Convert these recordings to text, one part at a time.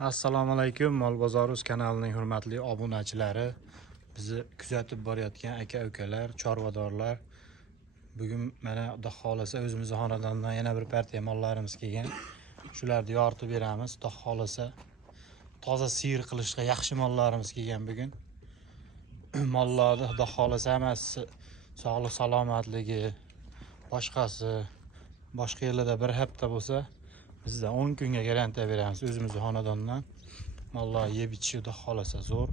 Assalomu alaykum, Mol Bozoruz kanalining hurmatli obunachilari, bizni kuzatib borayotgan aka-ukalar, chorvadorlar. Bugun mana Xudo xolasa o'zimiz xonadondan yana bir partiya mollarimiz kelgan. Shularni yoritib beramiz. Xudo xolasa toza siyir qilishga yaxshi mollarimiz kelgan bugun. Mollarni Xudo xolasa hammasi sog'lik salomatligi, boshqa yerlarda bir hafta bo'lsa, bizda 10 kunga garantiya beramiz o'zimiz xonadondan. Mollar yeb ichishi Xudo xolasa zo'r.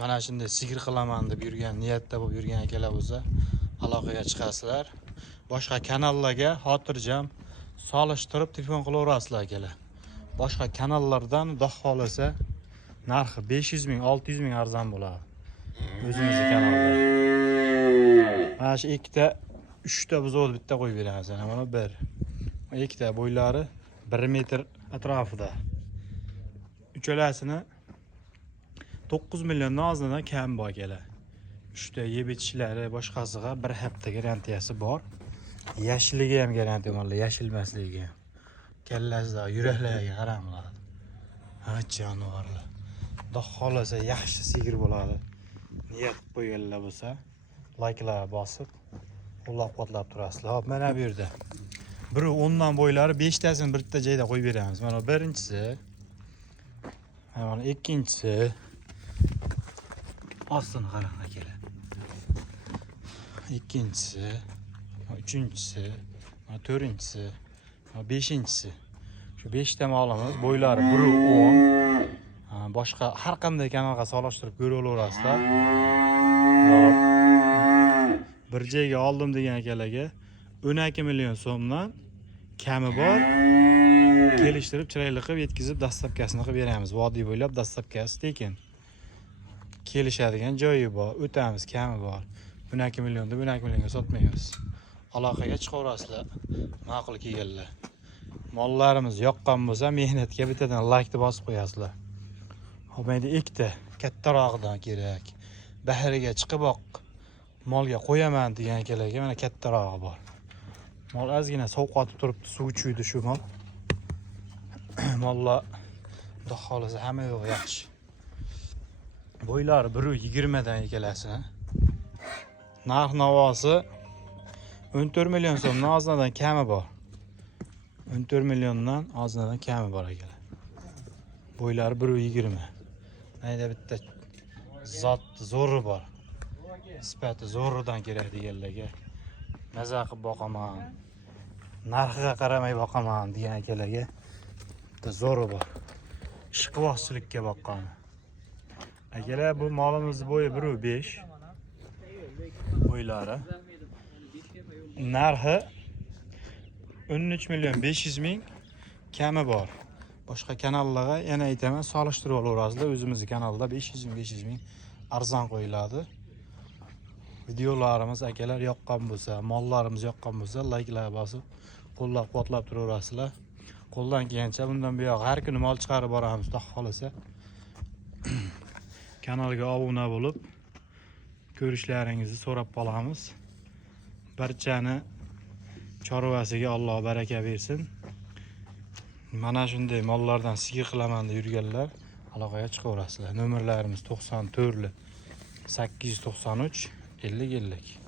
Mana shunday sigir qilaman deb yurgan, niyatda bo'lib yurgan akalar bo'lsa, aloqaga chiqasizlar. Boshqa kanallarga xotirjam solishtirib telefon qilaverasizlar akalar. Boshqa kanallardan Xudo xolasa narxi 500 ming, 600 ming arzon bo'ladi. O'zimizning kanalda. Mana shu ikkita, 3 ta buzoq bitta qo'yib beramiz. Mana bir. Ikkita bo'ylari 1 metr atrofida. Uchalasini 9 milliondan ozdan kam bor akalar. 3 ta yeb ichishlari boshqasiga bir hafta garantiyasi bor. Yashiliga ham garantiya bor, yashilmasligiga. Kallasida, yuraklarga qaramlar. Ha, jonivorlar. Xudo xolasa yaxshi sigir bo'ladi. Niyat qilib qo'yganlar bo'lsa, layklar bosib, qo'llab-quvvatlab turasizlar. Hop, mana bu yerda. Biri 10 dan bo'ylari 5 tasini bitta joyda qo'yib beramiz. Mana birinchisi, mana ikkinchisi. Ostini qarang akalar. Ikkinchisi, uchinchisi, to'rtinchisi, beshinchisi. Shu 5 ta molimiz bo'ylari 1.10. Boshqa har qanday kanalga solishtirib ko'ra olasizlar. Bir joyga oldim degan akalarga 12 million so'mdan kami bor, kelishtirib chiroyli qilib yetkazib dastlabkasini qilib beramiz. Vodiy bo'ylab dastlabkasi tekin. Kelishadigan joyi bor, o'tamiz, kami bor. 12 million deb 12 millionga sotmaymiz. Aloqaga chiqaverasizlar. Ma'qul kelganlar. Mollarimiz yoqqan bo'lsa, mehnatga bittadan laykni bosib qo'yasizlar. Hopmaydi ikkita kattarog'idan kerak. Bahriga chiqiboq molga qo'yaman degan akalarga mana kattarog'i bor. Mol ozgina sovqotib turibdi, suv ichuvdi shu mol. Mollar Xudo xolasa hamma yo'q yaxshi. Bo'ylari 1.20 dan ekalasini. Narx-navosi 14 million so'mdan ozdan kami bor. 14 milliondan ozdan kami bor akalar. Bo'ylari 1.20. Mayda bitta zot zo'ri bor. Sifati zo'ridan kerak deganlarga maza qilib boqaman, narxiga qaramay boqaman degan akalarga bitta zo'ri bor. Ishqiboqchilikka boqqan. Akalar, bu molimizni bo'yi 1.5. Bo'ylari. Narxi 13 million 500 ming kami bor. Boshqa kanallarga yana aytaman, solishtirib olaverasizlar. O'zimizning kanalda 500 ming arzon qo'yiladi. Videolarimiz akalar yoqqan bo'lsa, mollarimiz yoqqan bo'lsa, layklar bosib, qo'llab-quvvatlab turaverasizlar. Qo'ldan kelgancha bundan buyoq har kuni mol chiqarib boramiz, xudo xolasa. Kanalga obuna bo'lib, ko'rishlaringizni so'rab qolamiz. Barchani chorvasiga Alloh baraka bersin. Mana shunday mollardan sigir qilaman deb yurganlar aloqaga chiqaverasizlar. Nomerlarimiz 94 893 50 50.